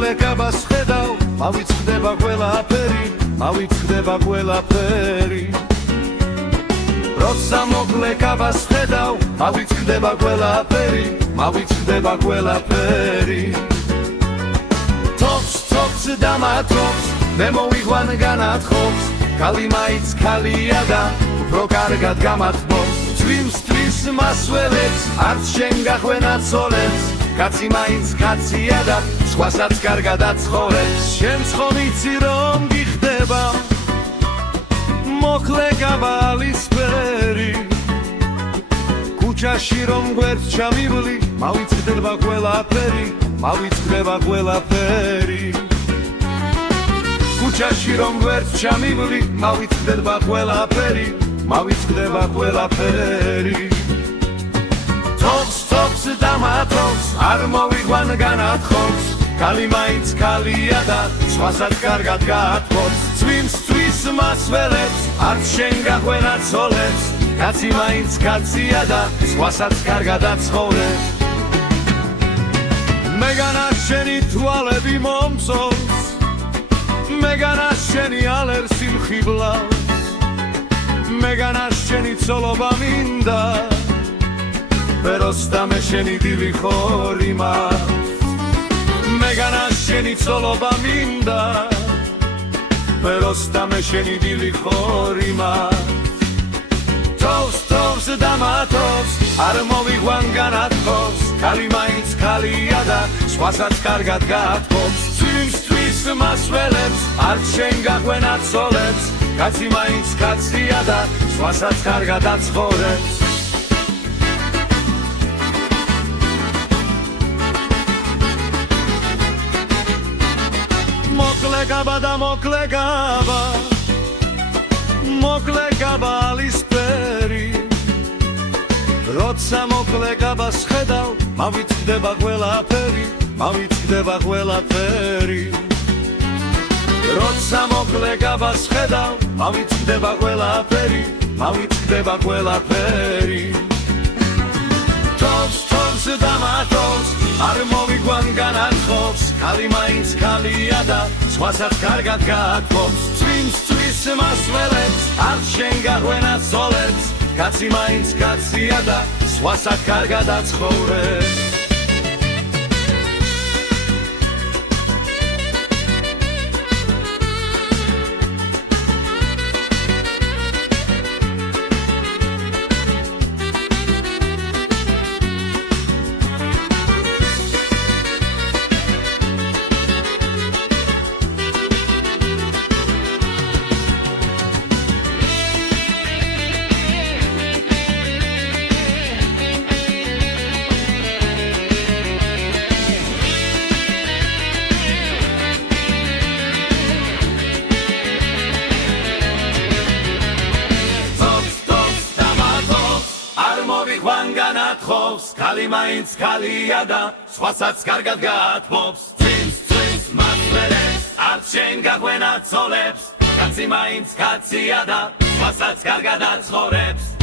მოკლე გაბას ხედავ, მავიწყდება ყველაფერი, მავიწყდება ყველაფერი. როცა მოკლე გაბას ხედავ, მავიწყდება ყველაფერი, მავიწყდება ყველაფერი. თობს და მათობს, მე მოვიღვან განათხოვს, ქალი მაინც ქალია და უფრო კარგად გამათბობს. წვიმს მასველებს, არც შენ გახვენა ცოლებს, კაცი მაინც კაცია და სხვასაც კარგად აცხოვრებს. შენ ხომ იცი რომ გიხდება მოკლე გაბალისფერი, ქუჩაში რომ გვერდს ჩამივლი, მავიწყდება ყველაფერი, მავიწყდება ყველაფერი. ქუჩაში რომ გვერდს ჩამივლი, მავიწყდება ყველაფერი, მავიწყდება ყველაფერი. თობს და მათობს, არ მოვიგვან განათხოვს, ქალი მაინც ქალია და სხვასაც კარგად გაათბობს. წვიმს მასველებს, არც შენ გახვენა ცოლებს, კაცი მაინც კაცია და სხვასაც კარგად აცხოვრებს. მეგანა შენი თვალები მომწონს, მეგანა შენი ალერსი მხიბლავს, მეგანა შენი ცოლობა მინდა, ვეროსდა მე შენი დილი ხორიმა. მეგანა შენი ცოლობა მინდა, ვეროსდა მე შენი დილი ხორიმა. თობს და მათობს, არ მოვიღვან განათხოვს, ქალი მაინც ქალია და სხვასაც კარგად გაათბობს. წვიმს მასველებს, არც შენ გახვენა ცოლებს, კაცი მაინც კაცია და სხვასაც კარგად აცხოვრებს. მოკლე გაბა და მოკლე გაბა, მოკლე გაბალისფერი, როცა მოკლე გაბას ხედავ, მავიწყდება ყველაფერი, მავიწყდება ყველაფერი. როცა მოკლე გაბას ხედავ, მავიწყდება ყველაფერი, მავიწყდება ყველაფერი. თობს და მათობს, არ მოვიგვან განათხოვს, ქალი მაინც ქალია და სხვასაც კარგად გაათბობს. წვიმს მასველებს, არც შენ გახვენა ცოლებს, კაცი მაინც კაცია და სხვასაც კარგად აცხოვრებს. განათხოვს, ქალი მაინც ქალია და სხვასაც კარგად გაათბობს. წვიმს მასველებს, არც შენ გახვენა ცოლებს, კაცი მაინც კაცია და სხვასაც კარგად აცხოვრებს.